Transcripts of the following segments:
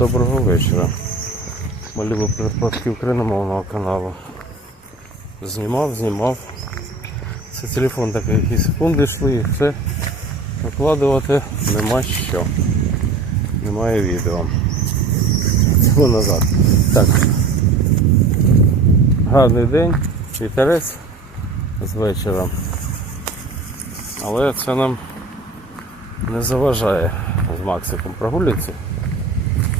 Доброго вечора. Малюбо припадки україномовного каналу. Знімав, знімав. Це телефон такий, які секунди йшли і все викладувати нема що. Немає відео. Цього назад. Так. Гарний день, вітерець з вечора. Але це нам не заважає з Максиком прогулятися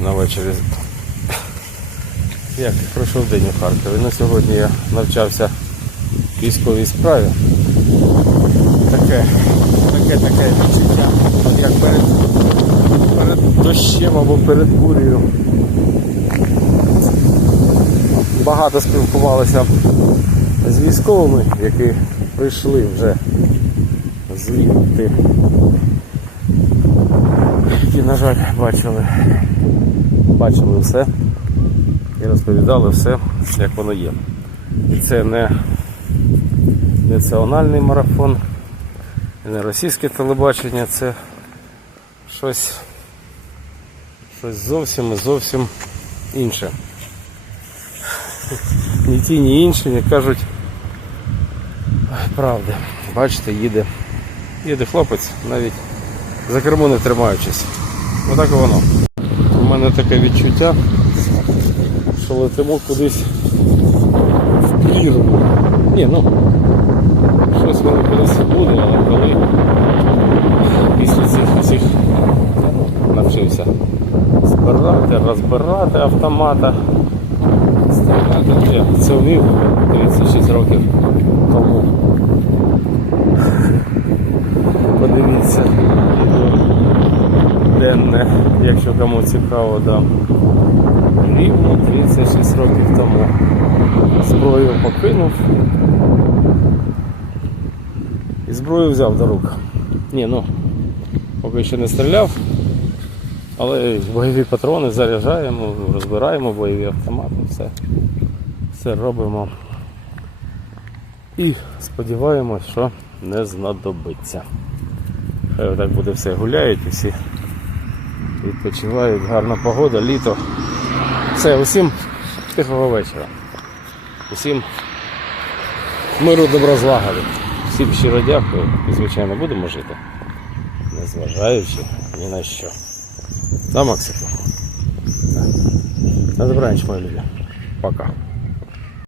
на вечорі. Як пройшов день у Харкові. На сьогодні я навчався військовій справі. Таке, таке, таке відчуття. От як перед, перед дощем або перед бурею. Багато спілкувалися з військовими, які прийшли вже звідти. Які, на жаль, бачили, бачили все і розповідали все, як воно є. І це не національний марафон, не російське телебачення, це щось, щось зовсім і зовсім інше. Ні ті, ні інші не кажуть «Ой, правди. Бачите, їде. Їде хлопець, навіть за кермо не тримаючись. Отак і воно. Мене таке відчуття, що летимо кудись в прірву. Ні, ну щось воно кудись буде, але коли після цих усіх навчився збирати, розбирати автомата, стріляти. Це вмів 36 років тому. Подивіться відео денне, якщо кому цікаво, да. Рівно 36 років тому. Зброю покинув. І зброю взяв до рук. Ні, ну, поки ще не стріляв, але бойові патрони заряджаємо, розбираємо бойові автомати, все, все робимо. І сподіваємось, що не знадобиться. Хай так буде все гуляють і всі відпочивають, гарна погода, літо. Все, усім тихого вечора. Усім миру доброзлагоди. Всім щиро дякую і звичайно будемо жити. Незважаючи ні на що. Да, Максику? На добраніч, мої любі. Пока.